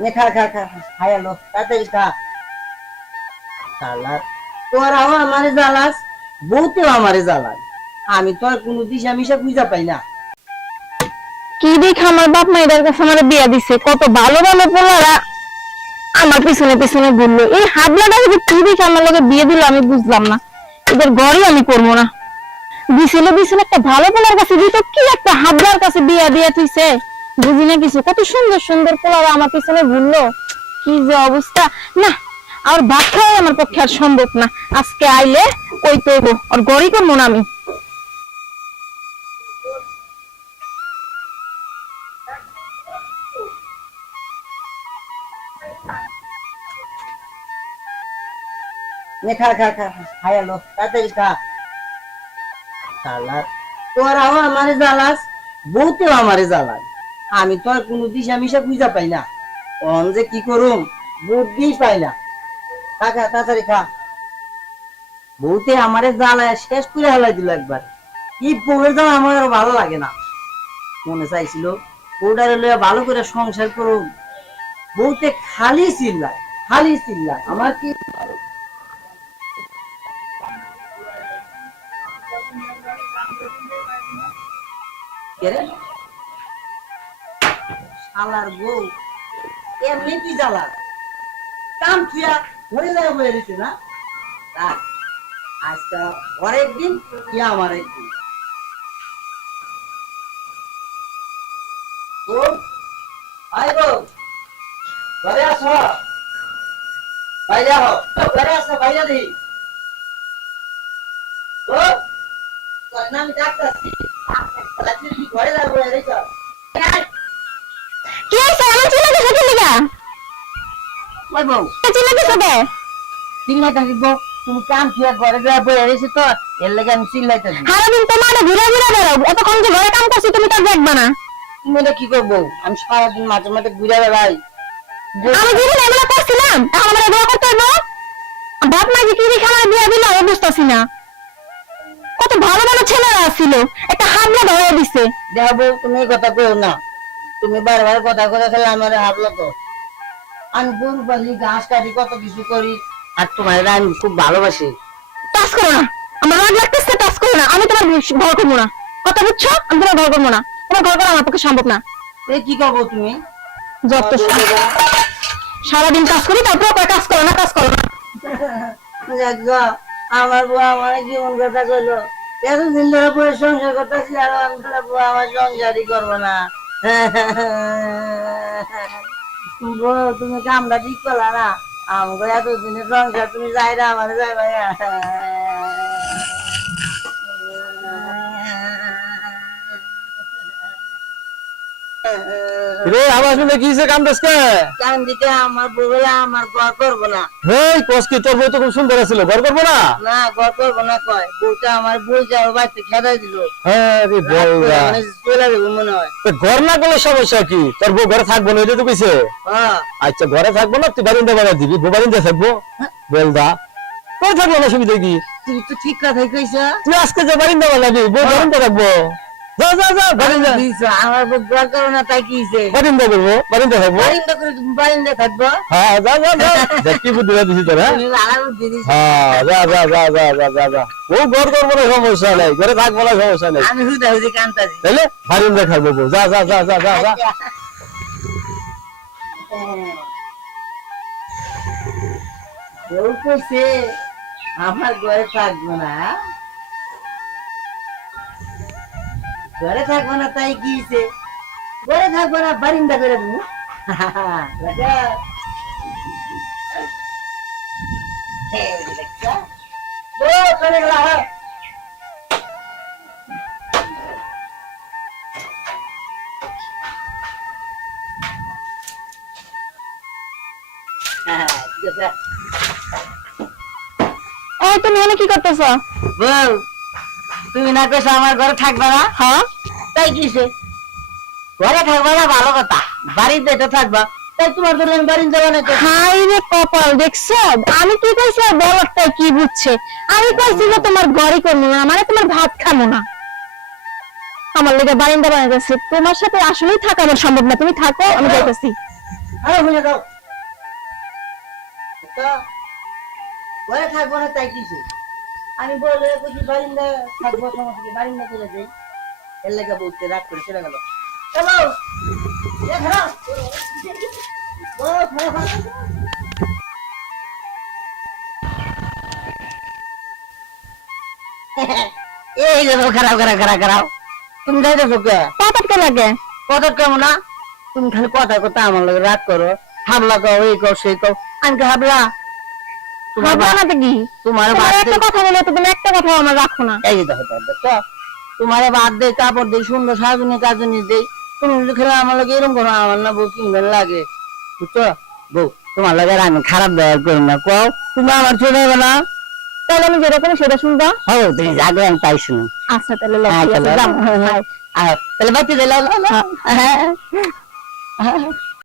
নে খা খা খা খাই আলো তাড়াতাড়ি খা। শালা তোরাও আমারে জ্বালাস, বউতেও আমারে জ্বালাস। আমি তো আর কোনো দিশা মিশা খুঁজা পাই না। কি দেখে আমার বাপ মা এদের কাছে আমার বিয়া দিছে, কত ভালো ভালো পোলারা আমার পিছনে পিছনে ঘুরলো। এই হাবলাটা যদি কি দেখে আমার লগে বিয়ে দিল আমি বুঝলাম না। এদের ঘরে আমি করবো না। দিছিল দিছিল একটা ভালো পোলার কাছে দিত, কি একটা হাবলার কাছে বিয়া দিয়ে তুইছে বুঝি না কিছু। কত সুন্দর সুন্দর পোলারা আমার পিছনে ঘুরলো, কি যে অবস্থা। না আর ভাত খাওয়াই আমার পক্ষে আর সম্ভব না। আজকে আইলে ওই তো আর ঘরই করবো না আমি। নে খা খা খা খাই আলো তাড়াতাড়ি খা। শালা তোরাও আমারে জ্বালাস, বউতেও আমারে জ্বালাস। আমি তো আর কোনো দিশা মিশা খুঁজা পাই না। অন যে কি করুম বুদ্ধি পাই না। খা খা তাড়াতাড়ি খা। বউতে আমারে জ্বালায় শেষ করে হেলাই দিল একবার। কি বউয়ের জ্বালা আমার আর ভালো লাগে না। মনে চাইছিল বউটারে লইয়া ভালো করে সংসার করুম, বউতে খালি চিল্লায় খালি চিল্লায়। আমার কি কেরে শালার বউ এমনি তুই জ্বালা কাম থুয়া ঘরে যায় বলে দিছে না। তাই আজকে ওর একদিন কি আমার একদিন। ও আই গো ঘরে আসো, বাইরে আহ, ঘরে আসো, বাইরে দি। ও তোর নাম ডাকতাছি, তুই ঘরে যায় বলে দিছ। কি হয়েছে আমার চিল্লা দিছো কি লিগা? ওই বউ চিল্লা দিছো কে? চিল্লাইতে বউ তুমি কাম থুয়া ঘরে যায় বলে দিছে তো এর লাগে আমি চিল্লাইতে। সারাদিন তোমার ঘুরে ঘুরে বেড়াও, এতক্ষণ যে ঘরে কাম করছি তুমি তার দেখবা না। তুমি এটা কি করবো? আমি সারাদিন মাঝে মাঝে ঘুরে বেড়াই। আমি জীবনে এগুলো করছিলাম, এখন আমার এগুলো করতে হইব? বাপ মা যে কি দেখে আমার বিয়ে দিল আমি বুঝতেছি না। কত ভালো ভালো ছেলেরা ছিল, একটা হাবলা ধরে দিছে। দেখো তুমি এই কথা কো না, তুমি বারবার কথা কথা খেলে আমার হাবলা তো। আমি গরু পালি, ঘাস কাটি, কত কিছু করি, আর তোমার আমি খুব ভালোবাসি। টাচ করো না, আমার রাগ লাগতেছে, টাচ করো না। আমি তোমার ঘর করবো না, কথা বুঝছো? আমি তোমার ঘর করবো না, তোমার ঘর করা আমার পক্ষে সম্ভব না। এই কি করবো তুমি? যত সারাদিন কাজ করি তারপর কাজ করো না, কাজ করো না। দেখো, আমার বউ আমার জীবন কথা কইলো, এতদিন ধরে পরে সংসার করতেছি, আর আমি বলে বউ আমার সংসারই করবো না। বউ তুমি কামটা ঠিক করলা না, আমাকে এতদিনের সংসার তুমি যাইরা আমার যাই ভাইয়া। রে আবার শুনে কি হইছে কান্দাসকে? কান দিতে আমার বউ বলে আমার ঘর করবো না। হেই কসকি তোর বউ তো খুব সুন্দর ছিল, ঘর করবো না? না ঘর করবো না কয়, বউটা আমার বই যাওয়ার বাড়িতে খেদাই দিল। হ্যাঁ রে বলরা, মানে চলে যাবো মনে হয়। তো ঘর না করলে সমস্যা কি? তোর বউ ঘরে থাকবো না এটা তো কইছে। হ্যাঁ আচ্ছা ঘরে থাকবো না, তুই বারিন্দা বাবা দিবি, বউ বারিন্দা থাকবো। বলদা তোর থাকবো না, সুবিধা কি? তুই তো ঠিক কথাই কইছ। তুই আজকে যে বারিন্দা বানাবি, বউ বারিন্দা থাকবো। যা যা যা বারিন্দা, আমার বউ ঘর করবো না তাই কি হইছে? বারিন্দা করবো, বারিন্দা থাকবো। বারিন্দা করে তুমি বারিন্দা থাকবো? হ্যাঁ যা যা যা, যা কি বুদ্ধি দিছি তোরা। তুমি ভালো বুদ্ধি দিছ। হ্যাঁ যা যা যা যা যা যা যা, বউ ঘর করবো না সমস্যা নাই, ঘরে থাকবো না সমস্যা নাই, আমি হুদা হুদি কান্তাছি। তাহলে বারিন্দা থাকবো বউ। যা যা যা যা যা যা। বউ কইছে আমার ঘরে থাকবো না, ঘরে থাকবো না তাই কি হইছে? ঘরে থাকবো না বারিন্দা করে দেবো। চলে গেল। ঠিক আছে ও তুমি এখানে কি করতেছো? বউ, তুমি না কইছো আমার ঘরে থাকবে না? হ্যাঁ তাই কিসে? ঘরে থাকবা না ভালো কথা, বাড়িতে তো থাকবা, তাই তোমার জন্য আমি বাড়িতে বানাইতে। হাই রে কপাল, দেখছো আমি কি কইছি আর বলটা কি বুঝছে? আমি কইছি যে তোমার ঘরে করবো না, মানে তোমার ভাত খাবো না, আমার লেগে বারিন্দা বানাইতেছে। তোমার সাথে আসলেই থাকা আমার সম্ভব না, তুমি থাকো আমি যাইতেছি। আরে শুনে দাও তো ঘরে থাকবো না তাই কিছু আমি বলে বুঝি বারিন্দা থাকবো সমস্যা কি বারিন্দা চলে যাই এর লেগে বলতে রাগ করে চলে গেল চলো এই যে খারাপ খারাপ খারাপ খারাপ তুমি যাইতেছো কে পাতাটকে লাগে কত কেমন না তুমি খালি কথা কথা আমার লগে রাগ করো হাবলা কও এই কও সেই কও আমি কি হাবলা তোমার বানাতে কি তোমার তোমার বাদ একটা দে কথা বলে তো তুমি একটা কথা আমার রাখো না এই যে দেখো তো তোমার বাদ দে কাপড় দেই সুন্দর সাজুনি কাজুনি দেই তুমি যদি খেলে আমার লগে এরকম করো আমার না বউ কিনবেন লাগে বুঝছো বউ তোমার লগে আর আমি খারাপ ব্যবহার করি না কও তুমি আমার ছোট হবে না তাহলে আমি যেরকম সেটা শুনবা হবে তুমি জাগো আমি তাই শুনো আচ্ছা তাহলে লক্ষ্মী আছে, যাও। তাহলে বাচ্চা দিলাম হ্যাঁ।